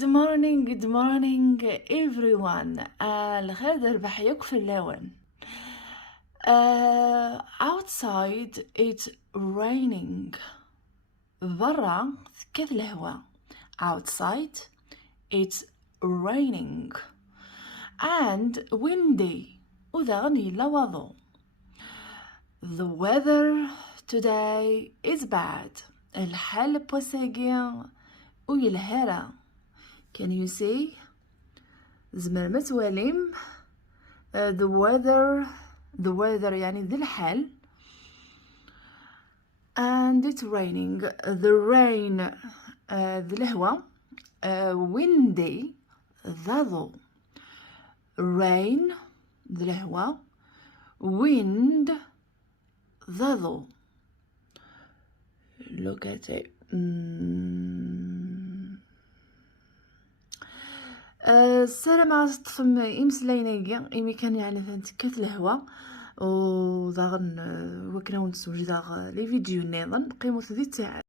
Good morning everyone. الخير دربح يكفي اللون. Outside it's raining. برا ثكت الهواء. Outside it's raining and windy. وذغني لوضو. The weather today is bad. الحال بوساقي ويلهرة. Can you see? زمرمة تواليم. The weather يعني ذي الحال. And it's raining. The rain ذي الهواء. Windy ضضو. Rain ذي الهواء. Wind ضضو. Look at it. السلام عليكم. طفم إمسلينيكي إمي كان يعني تنتكت الهوا وضاغن وكنا ونسوج داغ لي فيديو نيضن قيمو ذي تاع